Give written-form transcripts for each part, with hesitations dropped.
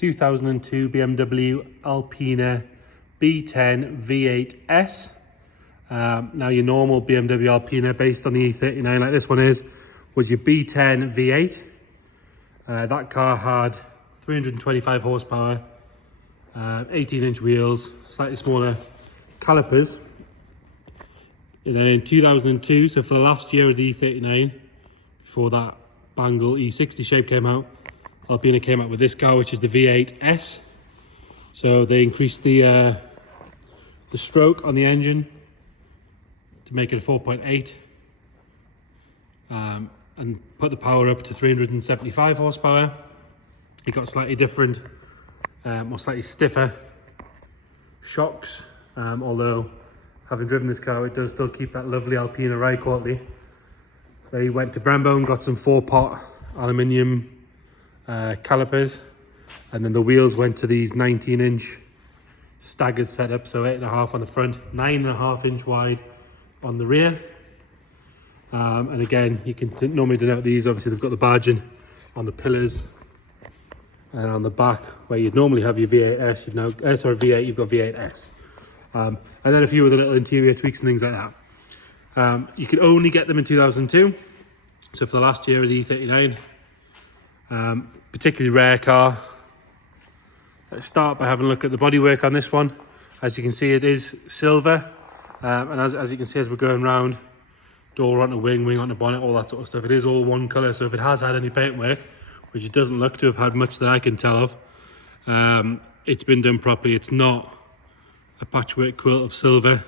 2002 BMW Alpina B10 V8S. Now your normal BMW Alpina based on the E39 like this one was your B10 V8. That car had 325 horsepower, 18-inch wheels, slightly smaller calipers. And then in 2002, so for the last year of the E39, before that Bangle E60 shape came out, Alpina came out with this car, which is the V8S. So they increased the stroke on the engine to make it a 4.8, and put the power up to 375 horsepower. It got slightly different, or slightly stiffer shocks, although having driven this car, it does still keep that lovely Alpina ride quality. They went to Brembo and got some 4-pot aluminium calipers, and then the wheels went to these 19-inch staggered setup, so 8.5 on the front, 9.5-inch wide on the rear. And again, you can normally denote these. Obviously, they've got the badging on the pillars, and on the back, where you'd normally have your V8S, you've now V8, you've got V8S. And then a few other little interior tweaks and things like that. You could only get them in 2002, so for the last year of the E39. Particularly rare car. Let's start by having a look at the bodywork on this one. As you can see, it is silver, and as you can see as we're going round, door onto wing, wing onto bonnet, all that sort of stuff, it is all one colour. So if it has had any paintwork, which it doesn't look to have had much that I can tell of, it's been done properly. It's not a patchwork quilt of silver.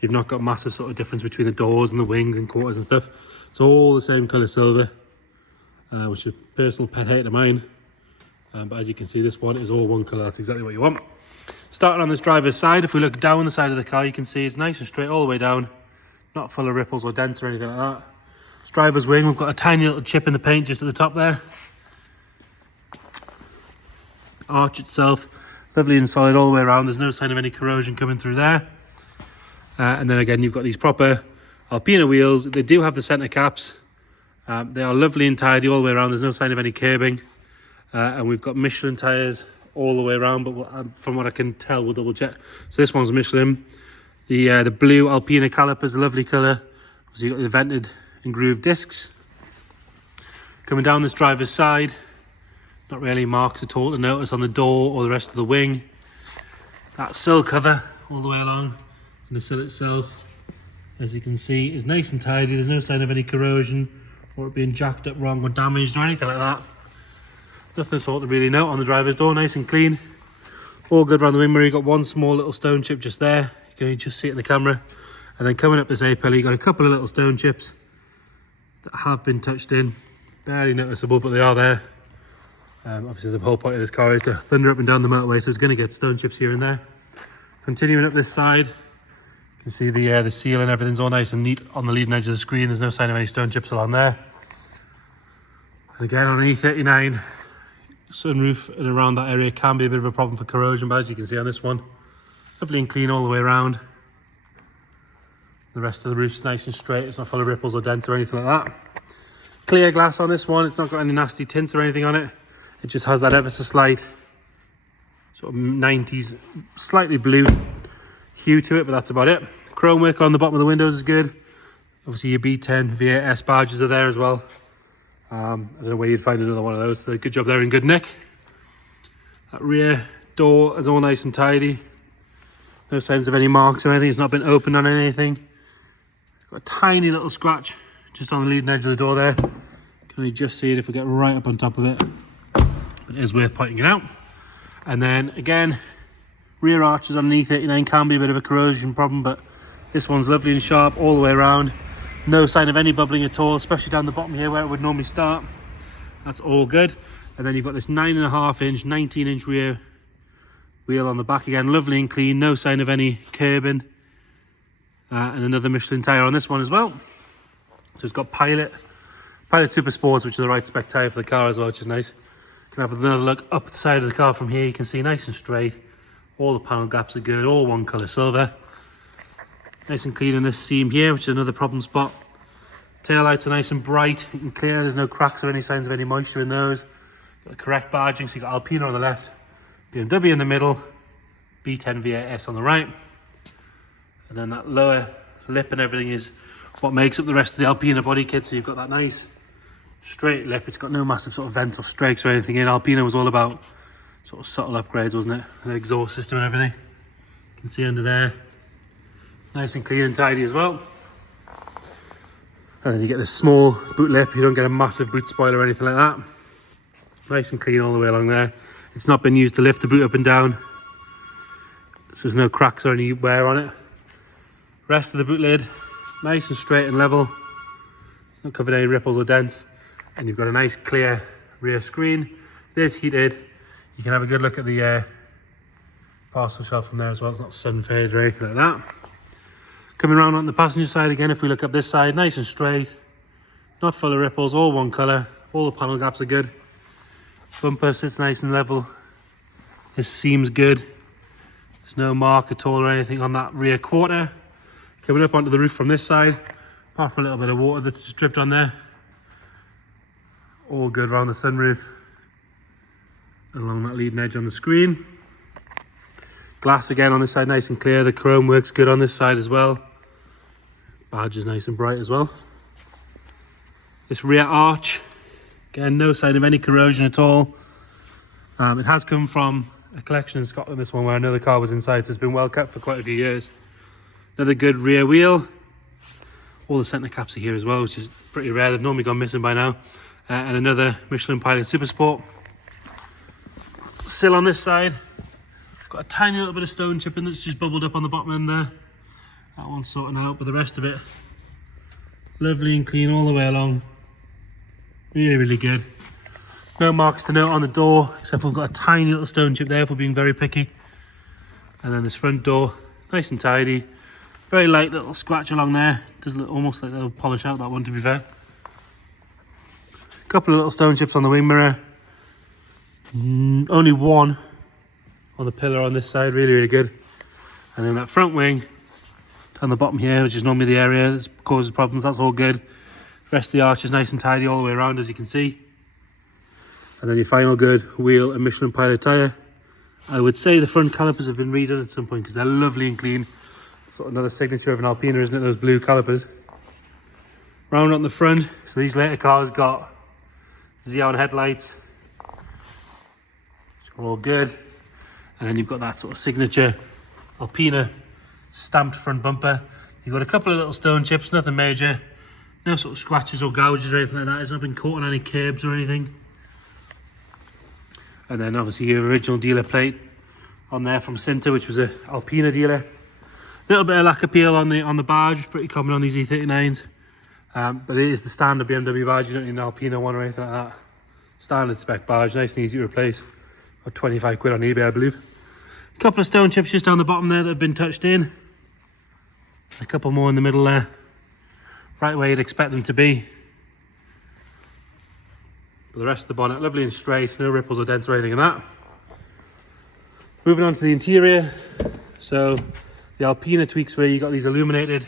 You've not got massive sort of difference between the doors and the wings and quarters and stuff. It's all the same colour silver, which is a personal pet hate of mine. But as you can see, this one is all one colour. That's exactly what you want. Starting on this driver's side, if we look down the side of the car, you can see it's nice and straight all the way down, not full of ripples or dents or anything like that. This driver's wing, we've got a tiny little chip in the paint just at the top there. Arch itself, lovely and solid all the way around. There's no sign of any corrosion coming through there. And then again, you've got these proper Alpina wheels. They do have the centre caps. They are lovely and tidy all the way around. There's no sign of any curbing. And we've got Michelin tyres all the way around, but from what I can tell, we'll double check. So this one's Michelin. The blue Alpina calipers, a lovely colour. Obviously you've got the vented and grooved discs. Coming down this driver's side, not really marks at all to notice on the door or the rest of the wing. That sill cover all the way along, and the sill itself, as you can see, is nice and tidy. There's no sign of any corrosion or it being jacked up wrong or damaged or anything like that. Nothing at all to really note on the driver's door, nice and clean. All good around the wing mirror. You've got one small little stone chip just there. You can just see it in the camera. And then coming up this A-pillar, you've got a couple of little stone chips that have been touched in. Barely noticeable, but they are there. Obviously the whole point of this car is to thunder up and down the motorway, so it's going to get stone chips here and there. Continuing up this side, you can see the seal and everything's all nice and neat on the leading edge of the screen. There's no sign of any stone chips along there. And again, on an E39, sunroof and around that area can be a bit of a problem for corrosion, but as you can see on this one, lovely and clean all the way around. The rest of the roof's nice and straight. It's not full of ripples or dents or anything like that. Clear glass on this one. It's not got any nasty tints or anything on it. It just has that ever so slight sort of 90s slightly blue hue to it, but that's about it. Chrome work on the bottom of the windows is good. Obviously your B10 V8S badges are there as well. I don't know where you'd find another one of those. So good job there in good nick. That rear door is all nice and tidy. No signs of any marks or anything. It's not been opened on anything. Got a tiny little scratch just on the leading edge of the door there. Can only just see it if we get right up on top of it. But it is worth pointing it out. And then again, rear arches on the E39 can be a bit of a corrosion problem, but this one's lovely and sharp all the way around. No sign of any bubbling at all, especially down the bottom here where it would normally start. That's all good. And then you've got this 9.5-inch, 19-inch rear wheel on the back again, lovely and clean, no sign of any curbing. And another Michelin tyre on this one as well. So it's got Pilot Super Sports, which is the right spec tyre for the car as well, which is nice. You can have another look up the side of the car from here. You can see nice and straight. All the panel gaps are good, all one colour silver. Nice and clean in this seam here, which is another problem spot. Tail lights are nice and bright and clear. There's no cracks or any signs of any moisture in those. Got the correct badging, so you've got Alpina on the left, BMW in the middle, B10 V8S on the right. And then that lower lip and everything is what makes up the rest of the Alpina body kit. So you've got that nice straight lip. It's got no massive sort of vent or strakes or anything in. Alpina was all about sort of subtle upgrades, wasn't it? The exhaust system and everything. You can see under there, nice and clean and tidy as well. And then you get this small boot lip. You don't get a massive boot spoiler or anything like that. Nice and clean all the way along there. It's not been used to lift the boot up and down, so there's no cracks or any wear on it. Rest of the boot lid, nice and straight and level. It's not covered any ripples or dents. And you've got a nice clear rear screen. It is heated. You can have a good look at the parcel shelf from there as well. It's not sun fade or anything like that. Coming around on the passenger side again, if we look up this side, nice and straight. Not full of ripples, all one colour. All the panel gaps are good. Bumper sits nice and level. This seam's good. There's no mark at all or anything on that rear quarter. Coming up onto the roof from this side, apart from a little bit of water that's just dripped on there. All good around the sunroof. And along that leading edge on the screen. Glass again on this side, nice and clear. The chrome works good on this side as well. Badge is nice and bright as well. This rear arch, again, no sign of any corrosion at all. It has come from a collection in Scotland, this one, where another car was inside, so it's been well kept for quite a few years. Another good rear wheel. All the centre caps are here as well, which is pretty rare. They've normally gone missing by now. And another Michelin Pilot Super Sport. Sill on this side. Got a tiny little bit of stone chipping that's just bubbled up on the bottom end there. That one's sorting out, but the rest of it, lovely and clean all the way along. Really, really good. No marks to note on the door, except we've got a tiny little stone chip there if we're being very picky. And then this front door, nice and tidy. Very light little scratch along there. Does look almost like they'll polish out that one, to be fair. A couple of little stone chips on the wing mirror. Only one on the pillar on this side, really, really good. And then that front wing down the bottom here, which is normally the area that causes problems, that's all good. The rest of the arch is nice and tidy all the way around, as you can see. And then your final good wheel and Michelin Pilot tyre. I would say the front calipers have been redone at some point because they're lovely and clean. Sort of another signature of an Alpina, isn't it, those blue calipers. Round on the front, so these later cars got Xeon headlights, which are all good. And then you've got that sort of signature Alpina stamped front bumper. You've got a couple of little stone chips, nothing major. No sort of scratches or gouges or anything like that. It's not been caught on any curbs or anything. And then obviously your original dealer plate on there from Cinta, which was a Alpina dealer. Little bit of lack of peel on the badge, pretty common on these E39s. But it is the standard BMW badge. You don't need an Alpina one or anything like that. Standard spec badge, nice and easy to replace. About 25 quid on eBay, I believe. A couple of stone chips just down the bottom there that have been touched in. A couple more in the middle there. Right where you'd expect them to be. But the rest of the bonnet, lovely and straight, no ripples or dents or anything in that. Moving on to the interior. So the Alpina tweaks where you got these illuminated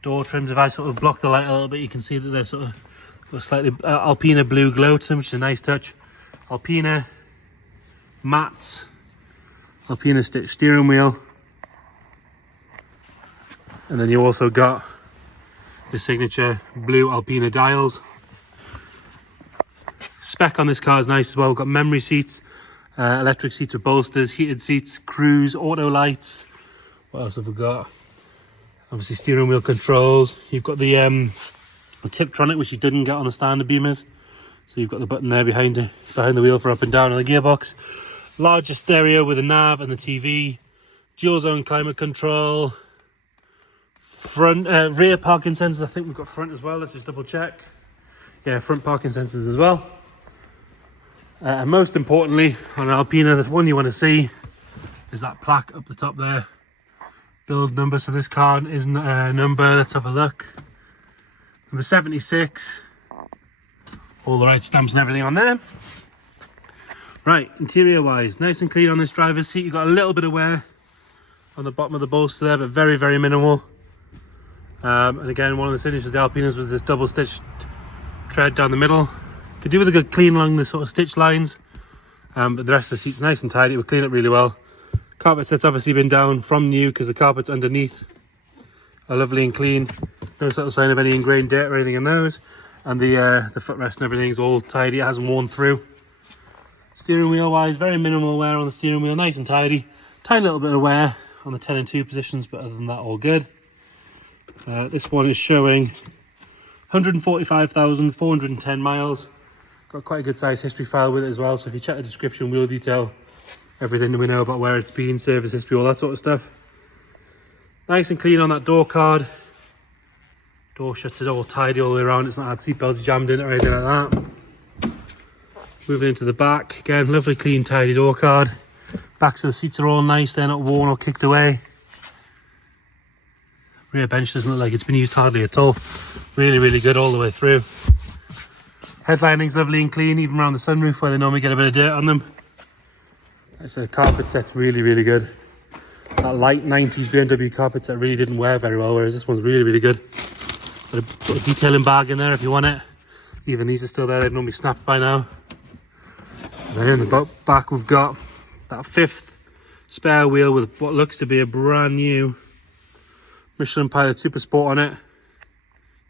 door trims. If I sort of block the light a little bit, you can see that they're sort of got a slightly Alpina blue glow to them, which is a nice touch. Alpina mats, Alpina stitch steering wheel, and then you also got the signature blue Alpina dials. Spec on this car is nice as well. We've got memory seats, electric seats with bolsters, heated seats, cruise, auto lights. What else have we got? Obviously steering wheel controls. You've got the Tiptronic, which you didn't get on the standard Beamers. So you've got the button there behind the wheel for up and down on the gearbox. Larger stereo with a nav and the TV. Dual zone climate control. Front, rear parking sensors. I think we've got front as well. Let's just double check. Yeah, front parking sensors as well. And most importantly, on an Alpina, the one you want to see is that plaque up the top there. Build number. So this car is a number. Let's have a look. Number 76. All the right stamps and everything on there. Right, interior wise, nice and clean on this driver's seat. You've got a little bit of wear on the bottom of the bolster there, but very, very minimal. And again, one of the signatures of the Alpinas was this double stitched tread down the middle. Could do with a good clean along the sort of stitch lines, but the rest of the seat's nice and tidy. It will clean up really well. Carpet set's obviously been down from new because the carpets underneath are lovely and clean. No sort of sign of any ingrained dirt or anything in those. And the footrest and everything's all tidy. It hasn't worn through. Steering wheel wise, very minimal wear on the steering wheel, nice and tidy. Tiny little bit of wear on the 10 and 2 positions, but other than that, all good. This one is showing 145,410 miles. Got quite a good size history file with it as well, so if you check the description, we'll detail everything that we know about where it's been, service history, all that sort of stuff. Nice and clean on that door card. Door shuts it all tidy all the way around. It's not had seatbelts jammed in it or anything like that. Moving into the back, again, lovely clean tidy door card. Backs of the seats are all nice, they're not worn or kicked away. Rear bench doesn't look like it's been used hardly at all. Really, really good all the way through. Headlining's lovely and clean, even around the sunroof where they normally get a bit of dirt on them. That's a carpet set's really, really good. That light 90s BMW carpet set really didn't wear very well, whereas this one's really, really good. Got a bit of detailing bag in there if you want it. Even these are still there, they've normally snapped by now. And then in the back we've got that 5th spare wheel with what looks to be a brand new Michelin Pilot Super Sport on it.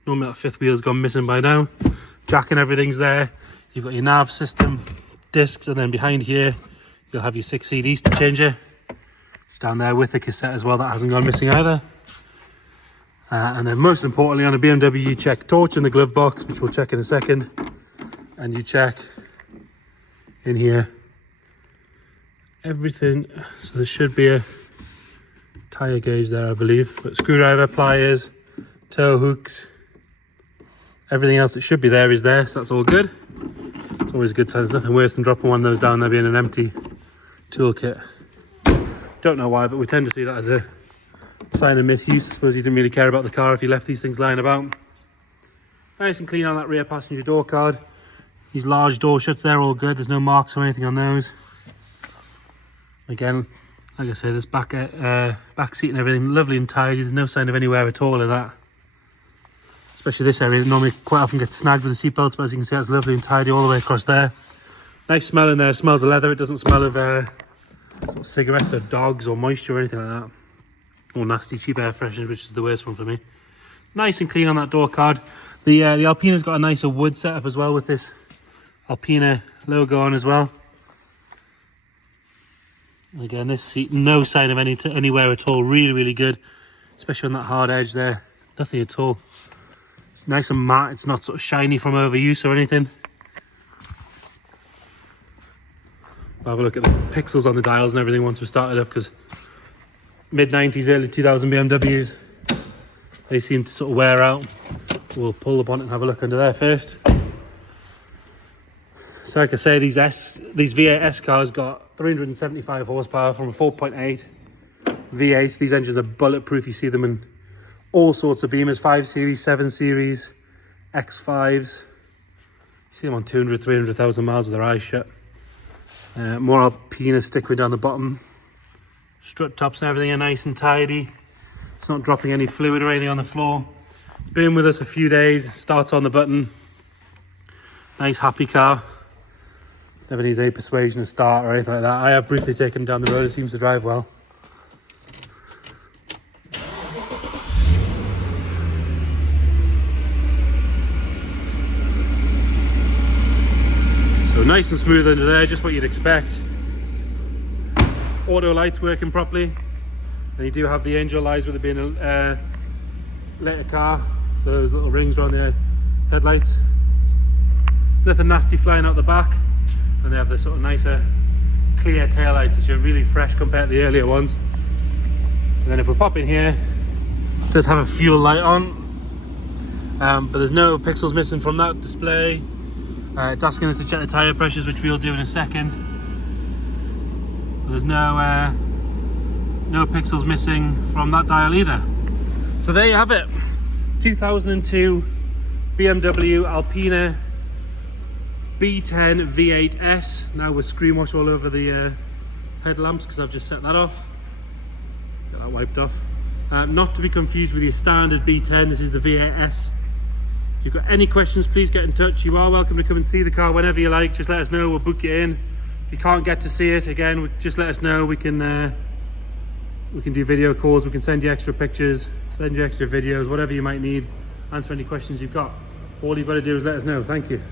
Normally that 5th wheel's gone missing by now. Jack and everything's there. You've got your nav system, discs, and then behind here you'll have your 6 CD changer. It's down there with the cassette as well, that hasn't gone missing either. And then most importantly on a BMW you check torch in the glove box, which we'll check in a second, and you check in here everything. So there should be a tyre gauge there, I believe, but screwdriver, pliers, tow hooks, everything else that should be there is there, so that's all good. It's always a good sign. There's nothing worse than dropping one of those down there being an empty toolkit. Don't know why, but we tend to see that as a sign of misuse. I suppose you didn't really care about the car if you left these things lying about. Nice and clean on that rear passenger door card. These large door shuts there, all good. There's no marks or anything on those. Again, like I say, this back seat and everything lovely and tidy. There's no sign of any wear at all of that. Especially this area, it normally quite often gets snagged with the seatbelts, but as you can see, it's lovely and tidy all the way across there. Nice smell in there. It smells of leather. It doesn't smell of sort of cigarettes or dogs or moisture or anything like that. Or nasty cheap air fresheners, which is the worst one for me. Nice and clean on that door card. The Alpina's got a nicer wood setup as well with this Alpina logo on as well. Again, this seat, no sign of anywhere at all. Really, really good, especially on that hard edge there. Nothing at all. It's nice and matte. It's not sort of shiny from overuse or anything. We'll have a look at the pixels on the dials and everything once we started up, because mid-90s, early 2000 BMWs, they seem to sort of wear out. We'll pull the bonnet and have a look under there first. So like I say, these V8S cars got 375 horsepower from a 4.8 V8. These engines are bulletproof. You see them in all sorts of Beamers, 5 Series, 7 Series, X5s. You see them on 200, 300,000 miles with their eyes shut. More Alpina stickering down the bottom. Strut tops and everything are nice and tidy. It's not dropping any fluid or anything on the floor. It's been with us a few days. Starts on the button. Nice, happy car. Never needs any persuasion to start or anything like that. I have briefly taken it down the road. It seems to drive well. So nice and smooth under there, just what you'd expect. Auto lights working properly, and you do have the angel lights with it being a later car, so those little rings around the headlights. Nothing nasty flying out the back, and they have the sort of nicer clear tail lights which are really fresh compared to the earlier ones. And then if we pop in here, it does have a fuel light on, but there's no pixels missing from that display. It's asking us to check the tyre pressures, which we'll do in a second. There's no pixels missing from that dial either. So there you have it. 2002 BMW Alpina B10 V8S. Now with screen wash all over the headlamps because I've just set that off. Get that wiped off. Not to be confused with your standard B10. This is the V8S. If you've got any questions, please get in touch. You are welcome to come and see the car whenever you like. Just let us know, we'll book you in. If you can't get to see it, again, just let us know. We can do video calls, we can send you extra pictures, send you extra videos, whatever you might need, answer any questions you've got. All you've got to do is let us know. Thank you.